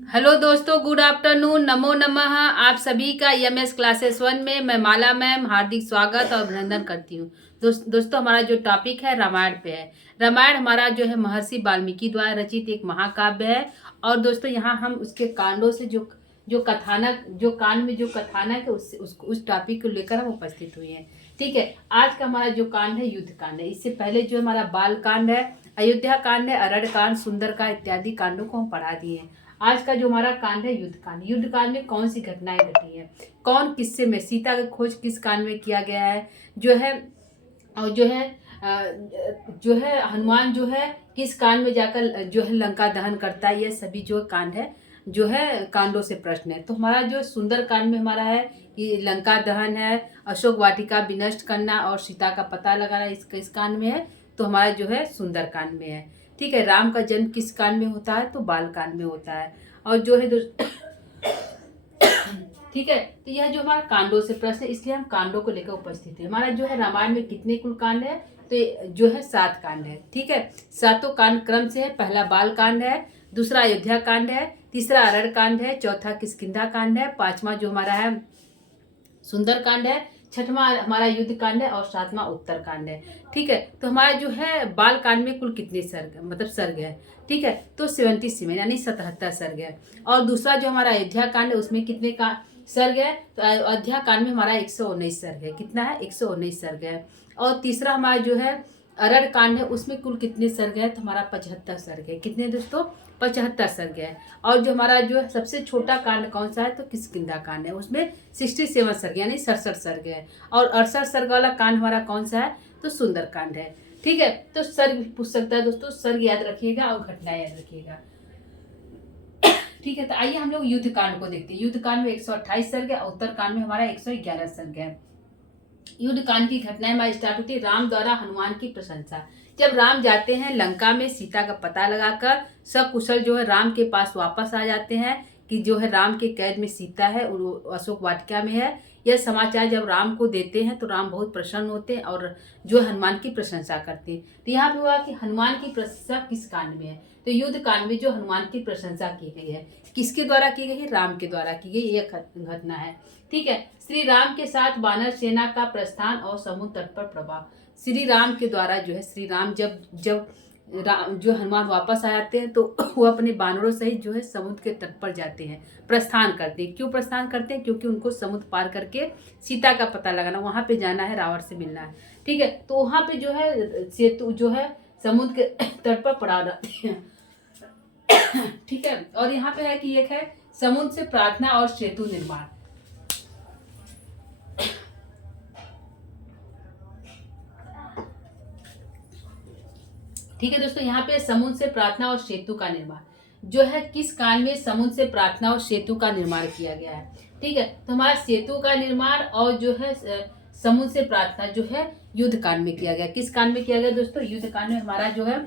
Hello दोस्तों, good afternoon, नमो नमः। आप सभी का एमएस क्लासेस 1 में मैं माला मैम हार्दिक स्वागत और अभिनंदन करती हूँ। दोस्तों हमारा जो टॉपिक है रामायण पे है। रामायण हमारा जो है महर्षि वाल्मीकि द्वारा रचित एक महाकाव्य है। और दोस्तों यहाँ हम उसके कांडों से जो जो कथानक जो कांड में जो कथानक है उस टॉपिक को लेकर हम उपस्थित हुए हैं। ठीक है, आज का हमारा जो कांड है युद्ध कांड है। इससे पहले जो हमारा बाल कांड है, अयोध्या कांड है, अरण्य कांड, सुंदर कांड इत्यादि कांडों को हम पढ़ा दिए हैं। आज का जो हमारा कांड है युद्ध कांड। युद्ध कांड में कौन सी घटनाएं घटी है, कौन किससे में, सीता की खोज किस कांड में किया गया है, जो है और जो है हनुमान जो है किस कांड में जाकर जो है लंका दहन करता है। ये सभी जो कांड है जो है कांडों से प्रश्न है। तो हमारा जो सुंदर कांड में हमारा है कि लंका दहन है, अशोक वाटिका विनष्ट करना और सीता का पता लगाना इस कांड में है। तो हमारा जो है सुंदर कांड में है। ठीक है, राम का जन्म किस कांड में होता है, तो बाल कांड में होता है। और जो है ठीक है, तो यह जो हमारा कांडों से प्रश्न है, इसलिए हम कांडों को लेकर उपस्थित है। हमारा जो है रामायण में कितने कुल कांड है, तो जो है 7 कांड है। ठीक है, सातों कांड क्रम से है। पहला बाल कांड है, दूसरा अयोध्या कांड है, तीसरा अरण्य कांड है, चौथा किष्किंधा कांड है, पांचवा जो हमारा है सुंदर कांड है, छठवां हमारा युद्ध कांड है और सातवां उत्तर कांड है। ठीक है, तो हमारा जो है बाल कांड में कुल कितने सर्ग मतलब सर्ग है। ठीक है, तो 77 यानी 77 सर्ग है। और दूसरा जो हमारा अयोध्या कांड है उसमें कितने का सर्ग है, तो अयोध्या कांड में हमारा 119 सर्ग है। कितना है, 119 सर्ग है। और तीसरा हमारा जो है अरण्य कांड है उसमें कुल कितने सर्ग है, तो हमारा 75 सर्ग है। कितने दोस्तों, 75 सर्ग है। और जो हमारा जो है सबसे छोटा कांड कौन सा है, तो किष्किंधा कांड है, उसमें 67 सर्ग यानी 67 सर्ग है। और 68 सर्ग वाला कांड हमारा कौन सा है, तो सुंदर कांड है। ठीक है, तो सर्ग पूछ सकता है दोस्तों, सर्ग याद रखिएगा और घटनाएं याद रखिएगा। ठीक है, तो आइए हम लोग युद्ध कांड को देखते हैं। युद्ध कांड में 128 सर्ग है, उत्तर कांड में हमारा 111 सर्ग है। युद्ध कांड की घटनाएं हमारी स्टार्ट होती है राम द्वारा हनुमान की प्रशंसा। जब राम जाते हैं लंका में सीता का पता लगाकर, सकुशल जो है राम के पास वापस आ जाते हैं कि जो है राम के कैद में सीता है और वो अशोक वाटिका में है। यह समाचार जब राम को देते हैं तो राम बहुत प्रसन्न होते हैं और जो हनुमान की प्रशंसा करते हैं। तो यहाँ पे हुआ कि हनुमान की प्रशंसा किस कांड में है, तो युद्ध कांड में जो हनुमान की प्रशंसा की गई है, किसके द्वारा की गई है, राम के द्वारा की गई यह घटना है। ठीक है, श्री राम के साथ वानर सेना का प्रस्थान और समुद्र तट पर प्रभाव। श्री राम के द्वारा जो है श्री राम जब जब जो हनुमान वापस आ जाते हैं तो वो अपने बानरों सहित जो है समुद्र के तट पर जाते हैं, प्रस्थान करते हैं। क्यों प्रस्थान करते हैं, क्योंकि उनको समुद्र पार करके सीता का पता लगाना, वहां पे जाना है, रावण से मिलना है। ठीक है, तो वहां पे जो है सेतु जो है समुद्र के तट पर पड़ा रहते हैं। ठीक है, और यहाँ पे है कि एक है समुद्र से प्रार्थना और सेतु निर्माण। ठीक है दोस्तों, यहाँ पे समुद्र से प्रार्थना और सेतु का निर्माण जो है किस काल में समुद्र से प्रार्थना और सेतु का निर्माण किया गया है। ठीक है, तो हमारा सेतु का निर्माण और जो है समुद्र से प्रार्थना जो है युद्ध कांड में किया गया। किस कांड में किया गया दोस्तों, युद्ध कांड में हमारा जो है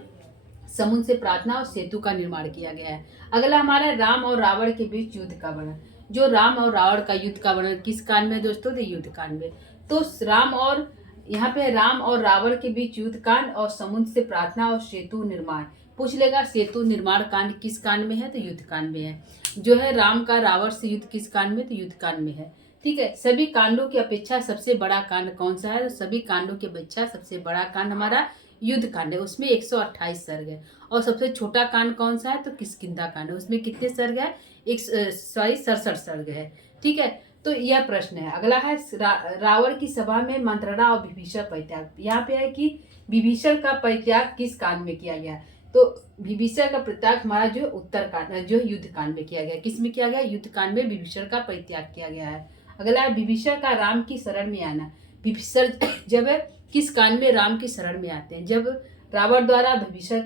समुद्र से प्रार्थना और सेतु का निर्माण किया गया है। अगला हमारा राम और रावण के बीच युद्ध का वर्णन। जो राम और रावण का युद्ध का वर्णन किस कांड में दोस्तों, तो युद्ध कांड में। तो राम और यहाँ पे राम और रावण के बीच युद्ध कांड और समुद्र से प्रार्थना और सेतु निर्माण पूछ लेगा। सेतु निर्माण कांड किस कांड में है, तो युद्ध कांड में है। जो है राम का रावण से युद्ध किस कांड में, तो युद्ध कांड में है। ठीक है, सभी कांडों की अपेक्षा सबसे बड़ा कांड कौन सा है, तो सभी कांडों की अपेक्षा सबसे बड़ा कांड हमारा युद्ध कांड है, उसमें 128 सर्ग है। और सबसे छोटा कांड कौन सा है, तो किष्किंधा कांड है, उसमें कितने सर्ग है, 67 सर्ग है। ठीक है, तो यह प्रश्न है। अगला है रावण की सभा में मंत्रणा और विभीषण परित्याग। यहाँ पे है कि विभीषण का परित्याग किस कांड में किया गया, तो विभीषण का परित्याग हमारा जो उत्तर कांड जो युद्ध कांड में किया गया। किस में किया गया, युद्ध कांड में विभीषण का परित्याग किया गया है। अगला है विभीषण का राम की शरण में आना। विभीषण जब किस कांड में राम की शरण में आते हैं, जब रावण द्वारा विभीषण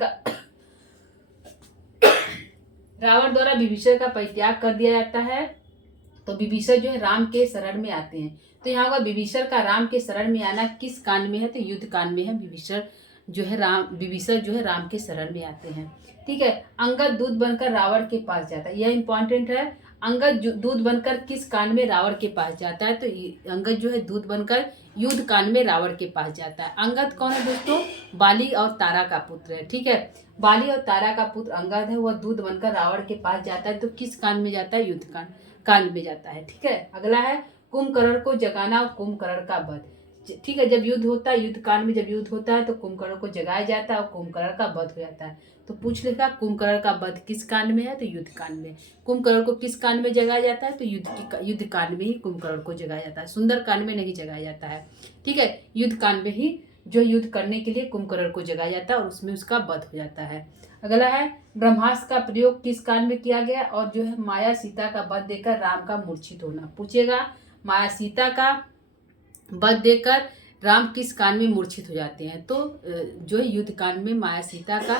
का परित्याग कर दिया जाता है तो विभीषण जो है राम के शरण में आते हैं। तो यहाँ होगा विभीषण का राम के शरण में आना किस कांड में है, तो युद्ध कांड में है। विभीषण जो है राम के शरण में आते हैं। ठीक है, अंगद दूत बनकर रावण के पास जाता है, यह इंपॉर्टेंट है। अंगद दूध बनकर किस कांड में रावण के पास जाता है? तो अंगद जो है दूध बनकर युद्ध कांड में रावण के पास जाता है। अंगद कौन है दोस्तों? बाली और तारा का पुत्र है। ठीक है, बाली और तारा का पुत्र अंगद है, वह दूध बनकर रावण के पास जाता है। तो किस कांड में जाता है? युद्ध कांड में जाता है। ठीक है, अगला है कुंभकर्ण को जगाना और कुंभकर्ण का वध। ठीक है, जब युद्ध होता है, युद्ध कांड में जब युद्ध होता है तो कुंभकर्ण को जगाया जाता है और कुंभकर्ण का वध हो जाता है। तो पूछ लेगा कुंभकर्ण का वध किस कांड में है? तो युद्ध कांड में। कुंभकर्ण को किस कांड में जगाया जाता है? तो युद्ध कांड में ही कुंभकर्ण को जगाया जाता है, सुंदर कांड में नहीं जगाया जाता है। ठीक है, युद्ध कांड में ही जो युद्ध करने के लिए कुंभकर्ण को जगाया जाता है और उसमें उसका वध हो जाता है। अगला है ब्रह्मास्त्र का प्रयोग किस कांड में किया गया? और जो है माया सीता का वध देकर राम का मूर्छित होना। पूछेगा माया सीता का वध देकर राम किस कांड में मूर्छित हो जाते हैं? तो जो है युद्ध कांड में माया सीता का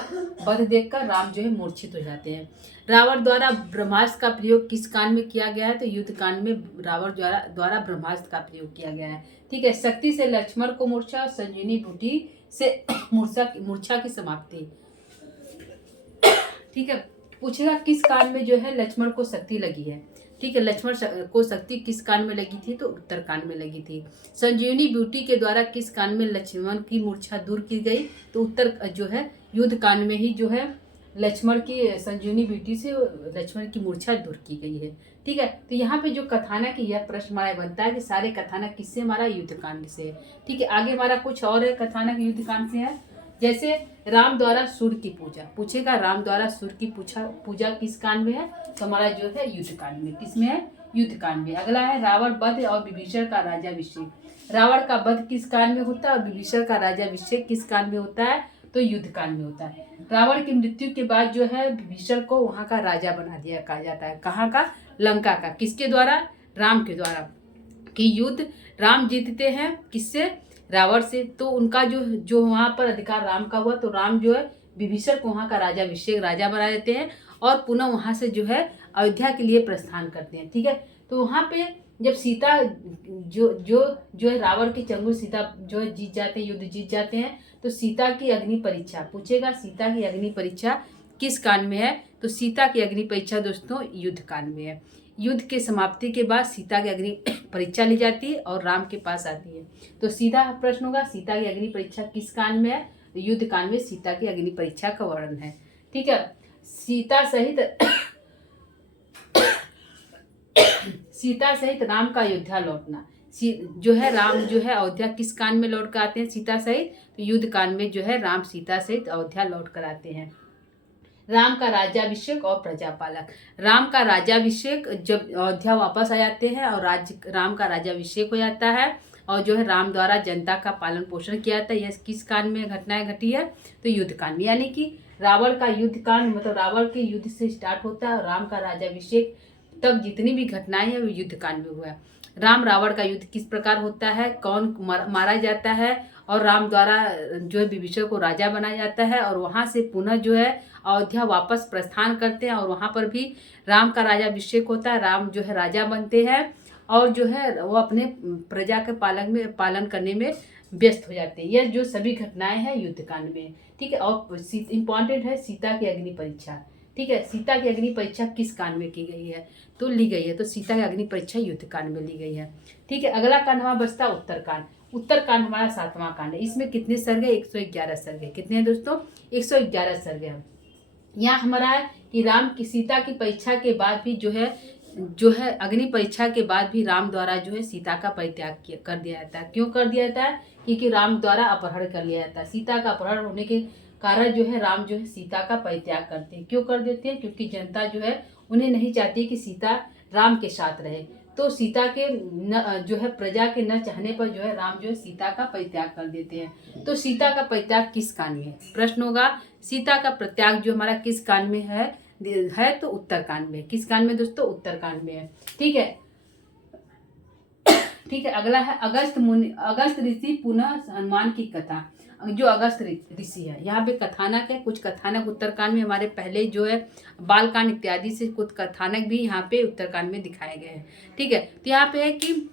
वध देखकर राम जो है मूर्छित हो जाते हैं। रावण द्वारा ब्रह्मास्त्र का प्रयोग किस कांड में किया गया है? तो युद्ध कांड में रावण द्वारा ब्रह्मास्त्र का प्रयोग किया गया है। ठीक है, शक्ति से लक्ष्मण को मूर्छा और संजीवनी बूटी से मूर्छा की समाप्ति। ठीक है, पूछेगा किस कांड में जो है लक्ष्मण को शक्ति लगी है? ठीक है, लक्ष्मण को शक्ति किस कांड में लगी थी? तो उत्तर कांड में लगी थी। संजीवनी बूटी के द्वारा किस कांड में लक्ष्मण की मूर्छा दूर की गई? तो उत्तर जो है युद्ध कांड में ही जो है लक्ष्मण की संजीवनी बूटी से लक्ष्मण की मूर्छा दूर की गई है। ठीक है, तो यहाँ पे जो कथानक यह प्रश्न हमारा बनता है कि सारे कथानक किससे हमारा? युद्ध कांड से। ठीक है, आगे हमारा कुछ और है कथानक युद्ध कांड से है। जैसे राम द्वारा सूर्य की पूजा। पूछेगा राम द्वारा सूर्य की पूजा किस कांड में है? तो हमारा जो है युद्ध कांड में। किसमें है? युद्ध कांड में। अगला है रावण वध और विभीषण का राज्याभिषेक। रावण का वध किस कांड में होता है और विभीषण का राज्याभिषेक किस कांड में होता है? तो युद्ध कांड में होता है। रावण की मृत्यु के बाद जो है विभीषण को वहां का राजा बना दिया कहा जाता है। कहाँ का? लंका का। किसके द्वारा? राम के द्वारा। कि युद्ध राम जीतते हैं किससे? रावण से। तो उनका जो वहां पर अधिकार राम का हुआ, तो राम जो है विभीषण को वहां का राजा बना देते हैं और पुनः वहां से जो है अयोध्या के लिए प्रस्थान करते हैं। ठीक है, तो वहां पे जब सीता जो है रावण के चंगुल सीता जो है जीत जाते हैं, युद्ध जीत जाते हैं, तो सीता की अग्नि परीक्षा। पूछेगा सीता की अग्नि परीक्षा किस कांड में है? तो सीता की अग्नि परीक्षा दोस्तों युद्ध कांड में है। युद्ध के समाप्ति के बाद सीता की अग्नि परीक्षा ली जाती है और राम के पास आती है। तो सीधा प्रश्न होगा सीता की अग्नि परीक्षा किस कांड में है? तो युद्ध कांड में सीता की अग्नि परीक्षा का वर्णन है। ठीक है, सीता सहित राम का अयोध्या लौटना। जो है राम जो है अयोध्या किस कांड में लौट कर आते हैं? सीता सहित। तो युद्ध कांड में जो है राम सीता सहित अयोध्या लौट कर आते हैं। राम का राज्याभिषेक और प्रजापालक। राम का राज्याभिषेक जब अयोध्या वापस आ जाते हैं और राम का राज्याभिषेक हो जाता है और जो है राम द्वारा जनता का पालन पोषण किया जाता है। यह किस कांड में घटनाएं घटी है? तो युद्ध कांड में। यानी कि रावण का युद्ध कांड मतलब रावण के युद्ध से स्टार्ट होता है और राम का राज्याभिषेक तक जितनी भी घटनाएं हैं वो युद्ध कांड में हुआ है। राम रावण का युद्ध किस प्रकार होता है, कौन मारा जाता है और राम द्वारा जो है विभीषण को राजा बनाया जाता है और वहां से पुनः जो है अयोध्या वापस प्रस्थान करते हैं और वहां पर भी राम का राज्याभिषेक होता है। राम जो है राजा बनते हैं और जो है वो अपने प्रजा के पालन करने में व्यस्त हो जाते हैं। यह जो सभी घटनाएं हैं युद्ध कांड में। ठीक है, और इम्पॉर्टेंट है सीता की अग्नि परीक्षा। ठीक है, सीता की अग्नि परीक्षा किस कांड में की गई है? तो ली गई है, तो सीता की अग्नि परीक्षा युद्ध कांड में ली गई है। ठीक है, अगला कांड हमारा बचता उत्तरकांड। उत्तरकांड हमारा 7वां कांड है। इसमें कितने सर्ग है? 111 सर्ग है। कितने हैं दोस्तों? 111 सर्ग है। यहाँ हमारा है कि राम की सीता की परीक्षा के बाद भी जो है अग्नि परीक्षा के बाद भी राम द्वारा जो है सीता का परित्याग कर दिया जाता है। क्यों कर दिया जाता है? क्योंकि राम द्वारा अपहरण कर लिया जाता है। सीता का अपहरण होने के कारण जो है राम जो है सीता का परित्याग करते हैं। क्यों कर देते हैं? क्योंकि जनता जो है उन्हें नहीं चाहती कि सीता राम के साथ रहे। तो सीता के जो है प्रजा के न चाहने पर जो है राम जो है सीता का परित्याग कर देते हैं। तो सीता का परित्याग किस कांड में है? प्रश्न होगा सीता का परित्याग जो हमारा किस कांड में है तो उत्तरकांड में। किस कांड में दोस्तों? उत्तरकांड में है। ठीक है, ठीक है, अगला है अगस्त ऋषि पुनः हनुमान की कथा। जो अगस्त ऋषि है यहाँ पे कथानक है। कुछ कथानक उत्तरकांड में हमारे पहले जो है बालकांड इत्यादि से कुछ कथानक भी यहाँ पे उत्तरकांड में दिखाए गए हैं। ठीक है, तो यहाँ पे है कि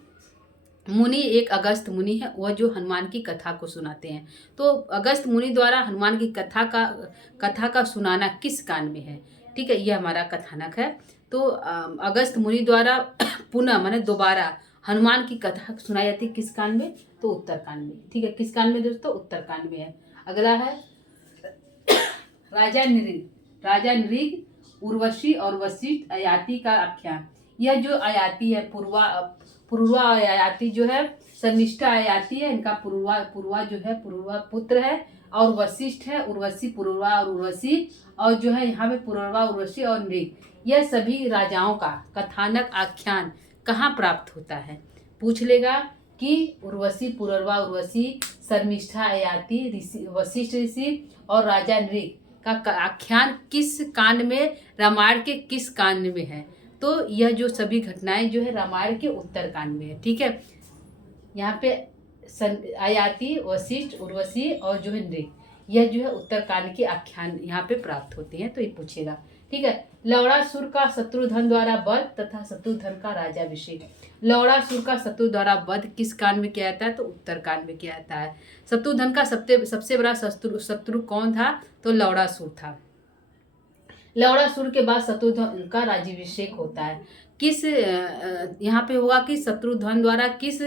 मुनि एक अगस्त मुनि है, वह जो हनुमान की कथा को सुनाते हैं। तो अगस्त मुनि द्वारा हनुमान की कथा का सुनाना किस कांड में है? ठीक है, यह हमारा कथानक है। तो अगस्त मुनि द्वारा पुनः माने दोबारा हनुमान की कथा सुनाई जाती है किस कांड में, तो उत्तरकांड में। ठीक है, किस कांड में दोस्तों, उत्तरकांड में है। अगला है राजा नृग उर्वशी और वशिष्ठ अयाति का आख्यान। यह जो अयाति है पूर्वा अयाति जो है शर्मिष्ठा अयाति है, इनका पूर्वा जो है पूर्वा पुत्र है, और वशिष्ठ है उर्वशी पूर्वा और उर्वशी, और जो है यहाँ पे पूर्वा उर्वशी और नृग, यह सभी राजाओं का कथानक आख्यान कहाँ प्राप्त होता है। पूछ लेगा कि उर्वशी पूर्वा उर्वशी, शर्मिष्ठा अयाति, ऋषि वशिष्ठ ऋषि और राजा नृग का आख्यान किस कांड में, रामायण के किस कांड में है। तो यह जो सभी घटनाएं जो है रामायण के उत्तरकांड में है। ठीक है, यहाँ पे अयाति, वशिष्ठ, उर्वशी और जो है नृग, यह जो है उत्तरकांड के आख्यान यहाँ पे प्राप्त होते हैं। तो ये पूछेगा। ठीक है, लवणासुर का शत्रुधन द्वारा वध तथा शत्रुधन का राज्याभिषेक। लवणासुर का शत्रु द्वारा वध किस कांड में किया जाता है, तो उत्तरकांड में किया जाता है। शत्रुधन का सबसे बड़ा शत्रु कौन था, तो लवणासुर था। लवणासुर के बाद शत्रुधन का राज्याभिषेक होता है। किस यहाँ पे होगा कि शत्रुधन द्वारा किस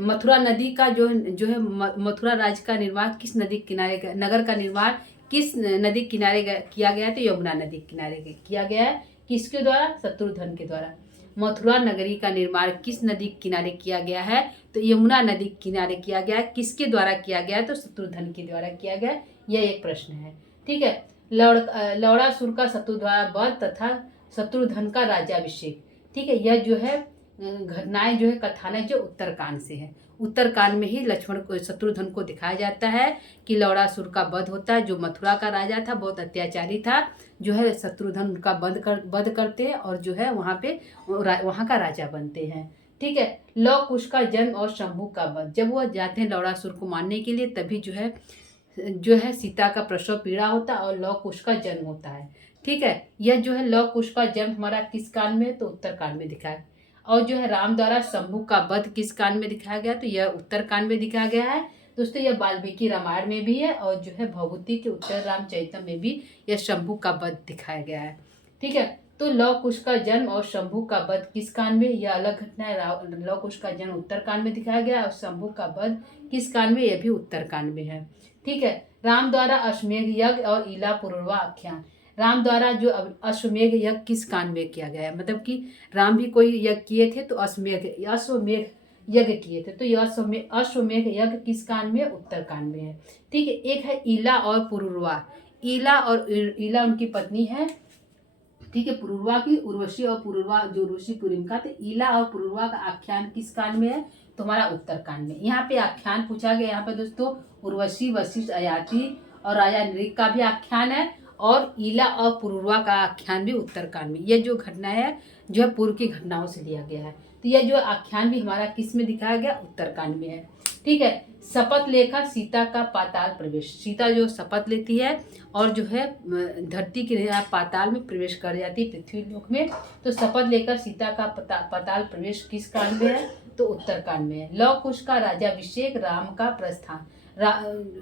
मथुरा नदी का जो है मथुरा राज्य का निर्माण किस नदी किनारे, नगर का निर्माण किस नदी किनारे किया गया है, तो यमुना नदी किनारे किया गया है। किसके द्वारा, शत्रुधन के द्वारा। मथुरा नगरी का निर्माण किस नदी किनारे किया गया है, तो यमुना नदी किनारे किया गया है। किसके द्वारा किया गया है, तो शत्रुधन के द्वारा किया गया। यह एक प्रश्न है। ठीक है, लवणासुर का शत्रु द्वारा वध तथा शत्रुधन का राज्याभिषेक। ठीक है, यह जो है घटनाएं जो है कथानक जो उत्तरकांड से है। उत्तरकांड में ही लक्ष्मण को शत्रुधन को दिखाया जाता है कि लवणासुर का वध होता है, जो मथुरा का राजा था, बहुत अत्याचारी था, जो है शत्रुधन का वध करते हैं और जो है वहाँ का राजा बनते हैं। ठीक है, लव कुश का जन्म और शंभू का वध। जब वह जाते हैं लवणासुर को मारने के लिए, तभी जो है सीता का प्रसव पीड़ा होता है और लव कुश का जन्म होता है। ठीक है, यह जो है लव कुश का जन्म हमारा किस कांड में, तो उत्तरकांड में दिखा है। और जो है राम द्वारा शंभू का वध किस कांड में दिखाया गया, तो यह उत्तरकांड में दिखाया गया है। दोस्तों यह वाल्मीकि रामायण में भी है और जो है भगवती के उत्तर रामचरितम में भी यह शंभू का वध दिखाया गया है। ठीक है, तो लव कुश का जन्म और शंभू का वध किस कांड में, यह अलग घटना है। लव कुश का जन्म उत्तरकांड में दिखाया गया और शंभू का वध किस कांड में, यह भी उत्तरकांड में है। ठीक है, राम द्वारा अश्वमेध यज्ञ और ईला पूर्वा आख्यान। राम द्वारा जो अश्वमेध यज्ञ किस कांड में किया गया है, मतलब कि राम भी कोई यज्ञ किए थे, तो अश्वमेध यज्ञ किए थे, तो यह अश्वमेध यज्ञ किस कांड में, उत्तरकांड में है। ठीक है, एक है ईला और पुरुरवा। ईला उनकी पत्नी है। ठीक है, पुरुरवा की उर्वशी और पुरुरवा जो उर्वशी पुरिम का, तो ईला और पुरुरवा का आख्यान किस कांड में है, तो हमारा उत्तरकांड में। यहाँ पे आख्यान पूछा गया, यहाँ पे दोस्तों उर्वशी, वशिष्ठ, अयाति और राजा नृग का भी आख्यान है, और ईला और पुरुरवा का आख्यान भी उत्तरकांड में। यह जो घटना है जो है पूर्व की घटनाओं से लिया गया है। तो यह जो आख्यान भी हमारा किस में दिखाया गया, उत्तरकांड में है। ठीक है, शपथ लेकर सीता का पाताल प्रवेश। सीता जो शपथ लेती है और जो है धरती के पाताल में प्रवेश कर जाती है, पृथ्वी लोक में। तो शपथ लेकर सीता का पाताल प्रवेश किस कांड में है, तो उत्तरकांड में है। लव कुश का राज्याभिषेक, राम का प्रस्थान।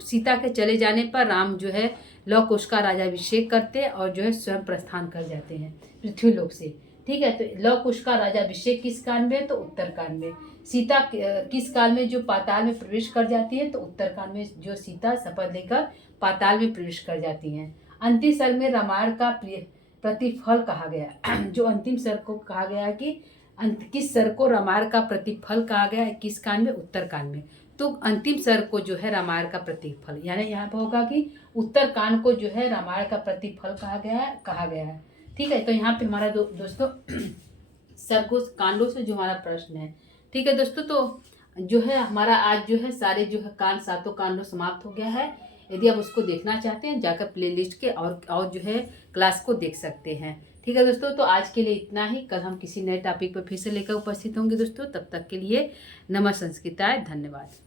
सीता के चले जाने पर राम जो है लव कुश का राज्याभिषेक करते हैं और जो है स्वयं प्रस्थान कर जाते हैं पृथ्वी लोक से। ठीक है, तो लव कुश का राज्याभिषेक किस कांड में, तो उत्तरकांड में। सीता किस काल में जो पाताल में प्रवेश कर जाती है, तो उत्तरकांड में जो सीता शपथ लेकर पाताल में प्रवेश कर जाती हैं। अंतिम सर्ग में रामायण का प्रतिफल कहा गया। जो अंतिम सर्ग को कहा गया है कि किस सर्ग को रामायण का प्रतिफल कहा गया है, किस कांड में, उत्तरकांड में। तो अंतिम सर्ग को जो है रामायण का प्रतिफल, यानी यहाँ पर होगा कि उत्तरकांड को जो है रामायण का प्रतिफल कहा गया है। ठीक है, तो यहाँ पे हमारा दोस्तों सर्गों कांडों से जो हमारा प्रश्न है। ठीक है दोस्तों, तो जो है हमारा आज जो है सारे जो है सातों कांडों समाप्त हो गया है। यदि आप उसको देखना चाहते हैं, जाकर प्लेलिस्ट के और जो है क्लास को देख सकते हैं। ठीक है दोस्तों, तो आज के लिए इतना ही। कल हम किसी नए टॉपिक पर फिर से लेकर उपस्थित होंगे दोस्तों। तब तक के लिए नमः संस्कृताय, धन्यवाद।